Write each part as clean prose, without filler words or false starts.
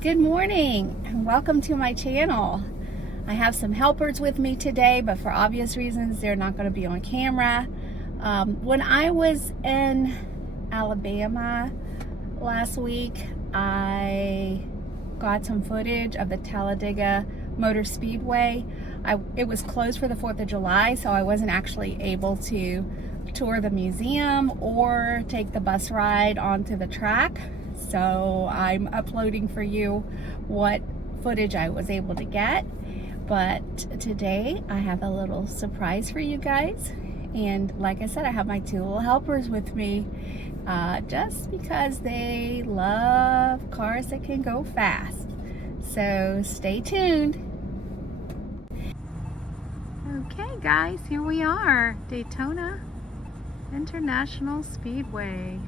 Good morning and welcome to my channel. I have some helpers with me today, but for obvious reasons they're not going to be on camera. When I was in Alabama last week, I got some footage of the Talladega Motor Speedway. It was closed for the 4th of July, so I wasn't actually able to tour the museum or take the bus ride onto the track. So I'm uploading for you what footage I was able to get. But today I have a little surprise for you guys. And like I said, I have my two little helpers with me just because they love cars that can go fast. So stay tuned. Okay guys, here we are, Daytona International Speedway.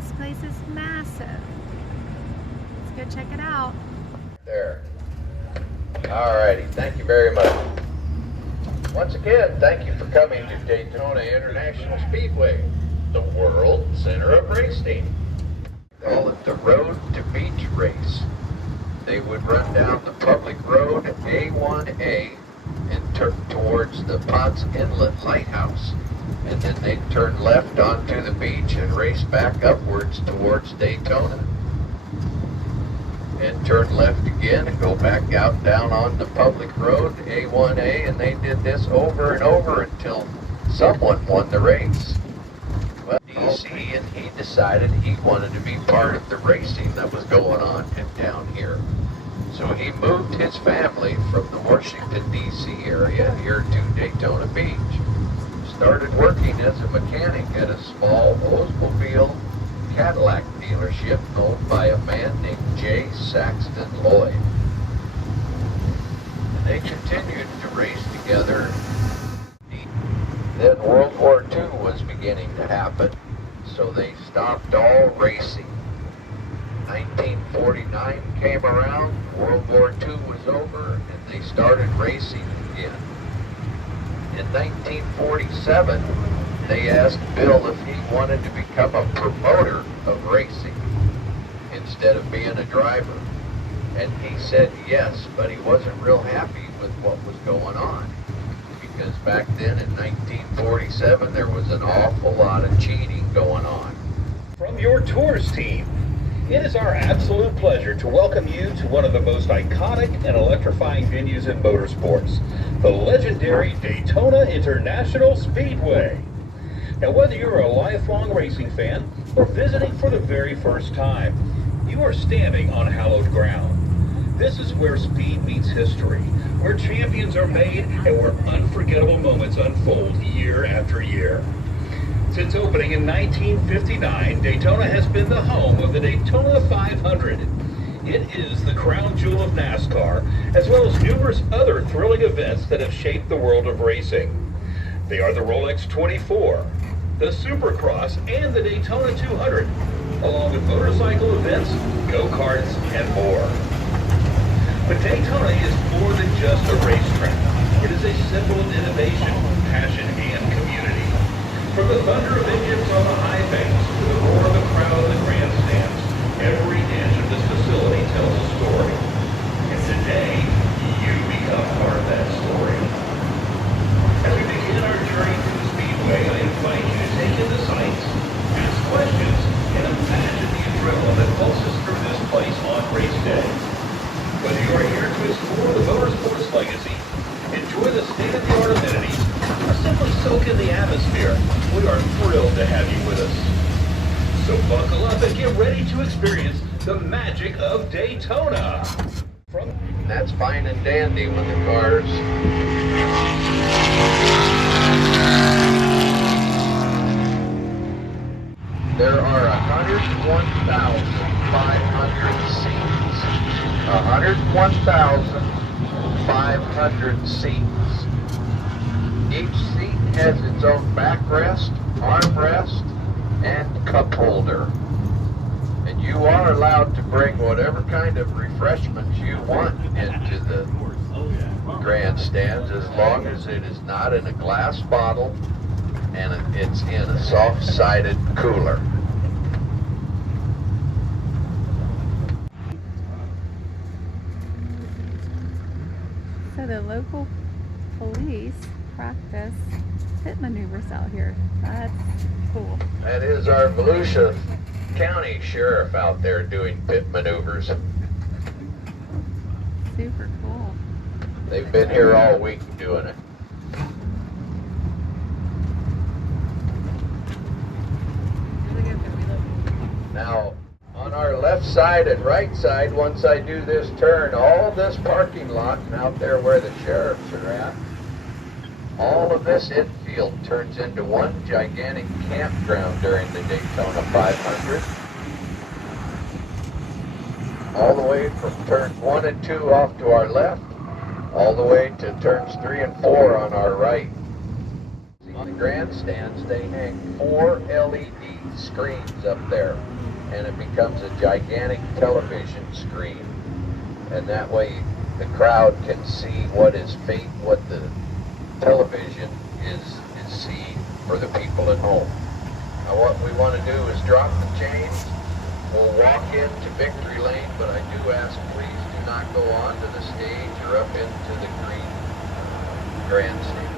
This place is massive. Let's go check it out. There. Alrighty, thank you very much. Once again, thank you for coming to Daytona International Speedway, the world center of racing. Call it the Road to Beach Race. They would run down the public road A1A and turn towards the Ponce Inlet Lighthouse. And then they'd turn left onto the beach and race back upwards towards Daytona. And turn left again and go back out down on the public road A1A, and they did this over and over until someone won the race. Well, DC, and he decided he wanted to be part of the racing that was going on down here. So he moved his family from the Washington, DC area here to Daytona Beach. Started working as a mechanic at a small Oldsmobile Cadillac dealership owned by a man named J. Saxton Lloyd. And they continued to race together. Then World War II was beginning to happen, so they stopped all racing. 1949 came around, World War II was over, and they started racing again. In 1947, they asked Bill if he wanted to become a promoter of racing instead of being a driver. And he said yes, but he wasn't real happy with what was going on. Because back then in 1947, there was an awful lot of cheating going on. From your tours team, it is our absolute pleasure to welcome you to one of the most iconic and electrifying venues in motorsports, the legendary Daytona International Speedway. Now, whether you're a lifelong racing fan or visiting for the very first time, you are standing on hallowed ground. This is where speed meets history, where champions are made, and where unforgettable moments unfold year after year. Since opening in 1959, Daytona has been the home of the Daytona 500. It is the crown jewel of NASCAR, as well as numerous other thrilling events that have shaped the world of racing. They are the Rolex 24, the Supercross, and the Daytona 200, along with motorcycle events, go-karts, and more. But Daytona is more than just a racetrack. It is a symbol of innovation, passion, and community. From the thunder of engines on the high banks to the roar of the crowd in the grandstands, every inch of this facility tells a story. And today, you become part of that story. As we begin our journey through the Speedway, I invite you to take in the sights, ask questions, and imagine the adrenaline that pulses through this place on race day. Whether you are here to explore the motorsports legacy, enjoy the state-of-the-art amenities, or simply soak in the atmosphere, we are thrilled to have you with us. So buckle up and get ready to experience the magic of Daytona. That's fine and dandy with the cars. There are 101,500 seats. 101,500 seats. Each seat has its own backrest, armrest, and cup holder. And you are allowed to bring whatever kind of refreshments you want into the grandstands as long as it is not in a glass bottle and it's in a soft-sided cooler. So the local police practice pit maneuvers out here. That's cool. That is our Volusia County Sheriff out there doing pit maneuvers. Super cool. They've been here all week doing it. Now, on our left side and right side, once I do this turn, all this parking lot and out there where the sheriffs are at, all of this infield turns into one gigantic campground during the Daytona 500. All the way from turns 1 and 2 off to our left, all the way to turns 3 and 4 on our right. On the grandstands, they hang 4 LED screens up there, and it becomes a gigantic television screen. And that way the crowd can see what the television is seeing for the people at home. Now what we want to do is drop the chains. We'll walk into Victory Lane, but I do ask please do not go onto the stage or up into the green grandstand.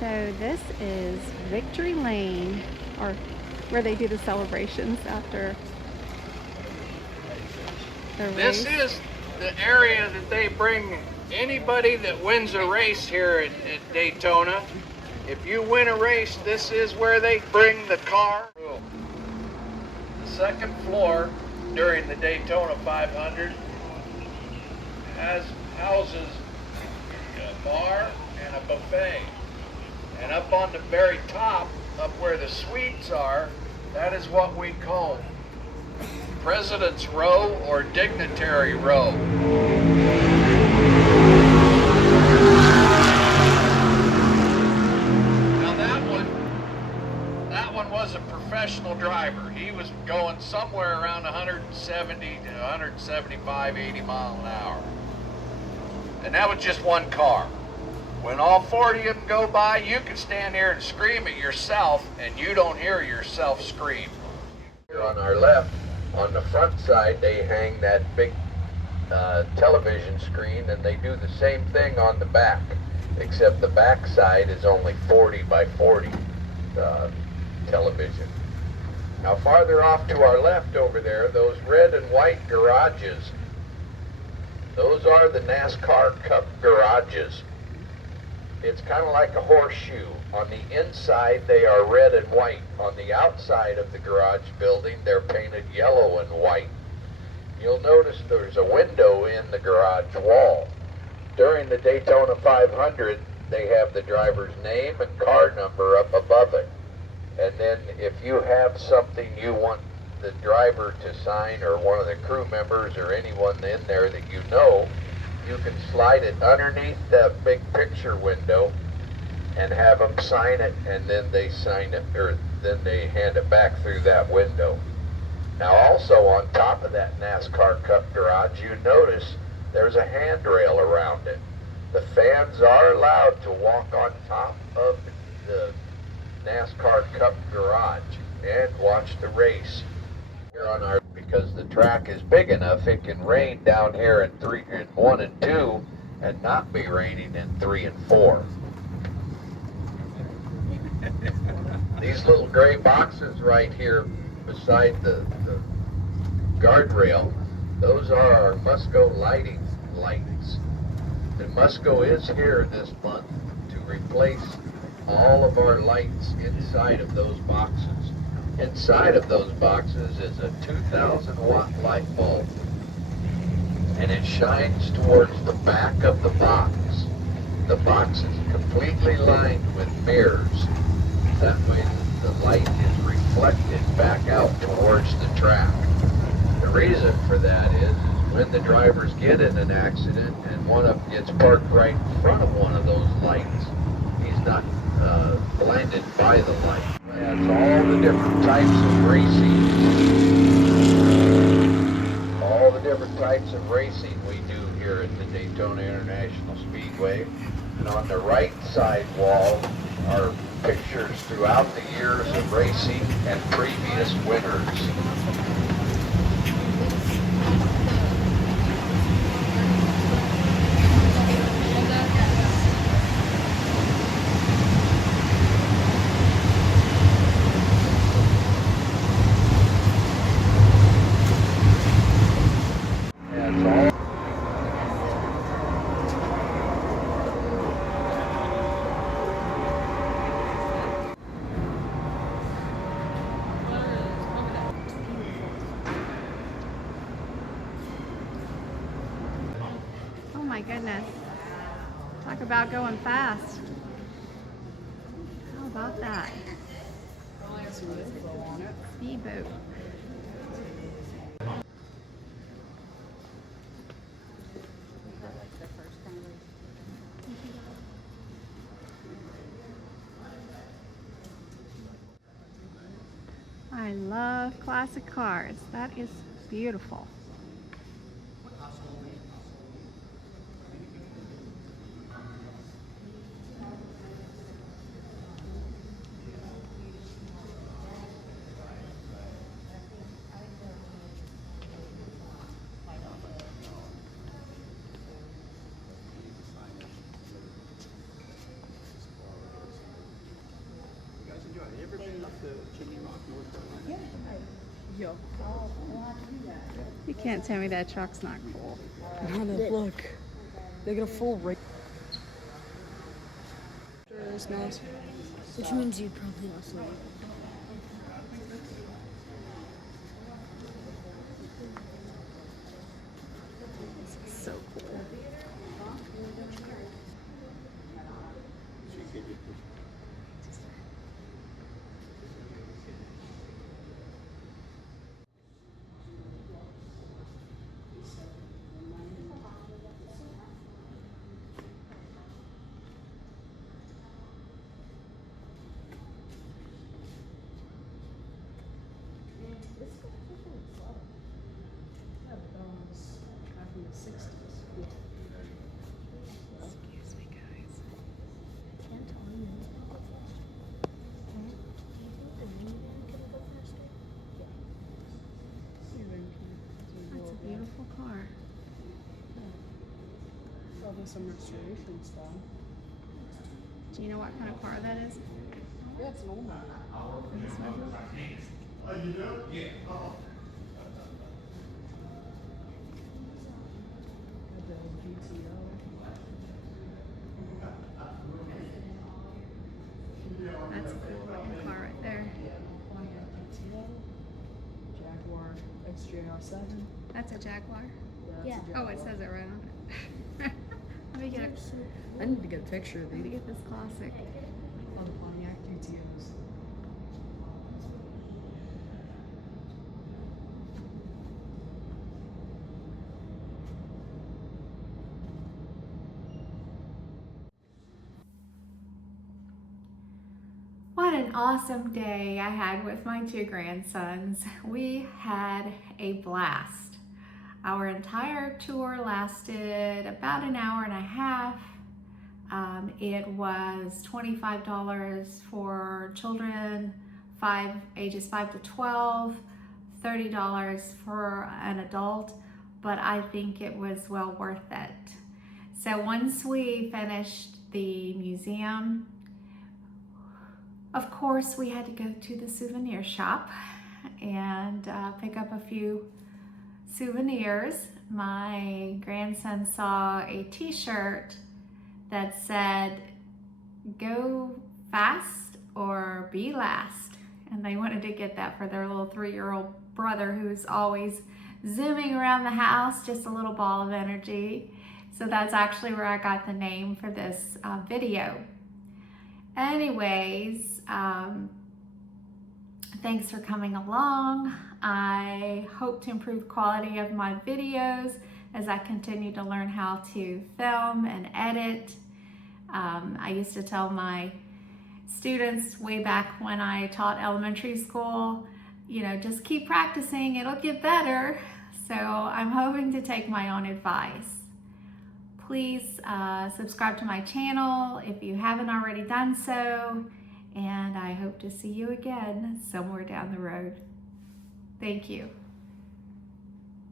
So this is Victory Lane, or where they do the celebrations after the race. This is the area that they bring anybody that wins a race here at Daytona. If you win a race, this is where they bring the car. The second floor during the Daytona 500 houses a bar and a buffet. And up on the very top, up where the suites are, that is what we call President's Row or Dignitary Row. Now that one was a professional driver. He was going somewhere around 170 to 175, 80 mile an hour. And that was just one car. When all 40 of them go by, you can stand here and scream at yourself, and you don't hear yourself scream. Here on our left, on the front side, they hang that big television screen, and they do the same thing on the back, except the back side is only 40 by 40 television. Now farther off to our left over there, those red and white garages, those are the NASCAR Cup garages. It's kind of like a horseshoe. On the inside, they are red and white. On the outside of the garage building, they're painted yellow and white. You'll notice there's a window in the garage wall. During the Daytona 500, they have the driver's name and car number up above it. And then if you have something you want the driver to sign, or one of the crew members or anyone in there that you know, you can slide it underneath that big picture window and have them sign it, and then they sign it, or then they hand it back through that window. Now also on top of that NASCAR Cup garage, you notice there's a handrail around it. The fans are allowed to walk on top of the NASCAR Cup garage and watch the race. Here on our, because the track is big enough, it can rain down here in 1 and 2 and not be raining in 3 and 4. These little gray boxes right here beside the guardrail, those are our Musco lighting lights. And Musco is here this month to replace all of our lights inside of those boxes. Inside of those boxes is a 2,000 watt light bulb, and it shines towards the back of the box. The box is completely lined with mirrors. That way the light is reflected back out towards the track. The reason for that is when the drivers get in an accident and one of them gets parked right in front of one of those lights, he's not blinded by the light. That's all the different types of racing. All the different types of racing we do here at the Daytona International Speedway. And on the right side wall are pictures throughout the years of racing and previous winners. Oh my goodness. Talk about going fast. How about that? Speedboat. I love classic cars. That is beautiful. You can't tell me that truck's not cool. Look, they got a full race. Which means you'd probably also. So cool. Excuse me, guys. That's a beautiful car. Probably some restoration stuff. Do you know what kind of car that is? Yeah, it's an old one. This one? The GTO. That's a cool looking car right there. Pontiac GTO. Jaguar XJR7. That's a Jaguar. Yeah. Oh, it says it right on it. Let me get I need to get a picture of let me these. get this classic. Oh, the Pontiac GTOs. What an awesome day I had with my two grandsons. We had a blast. Our entire tour lasted about an hour and a half. It was $25 for children ages 5 to 12, $30 for an adult, but I think it was well worth it. So once we finished the museum, of course, we had to go to the souvenir shop and pick up a few souvenirs. My grandson saw a t-shirt that said, "Go fast or be last." And they wanted to get that for their little 3-year-old brother who's always zooming around the house, just a little ball of energy. So that's actually where I got the name for this video. Anyways, thanks for coming along. I hope to improve quality of my videos as I continue to learn how to film and edit. I used to tell my students way back when I taught elementary school, you know, just keep practicing, it'll get better. So I'm hoping to take my own advice. Please subscribe to my channel if you haven't already done so, and I hope to see you again somewhere down the road. Thank you.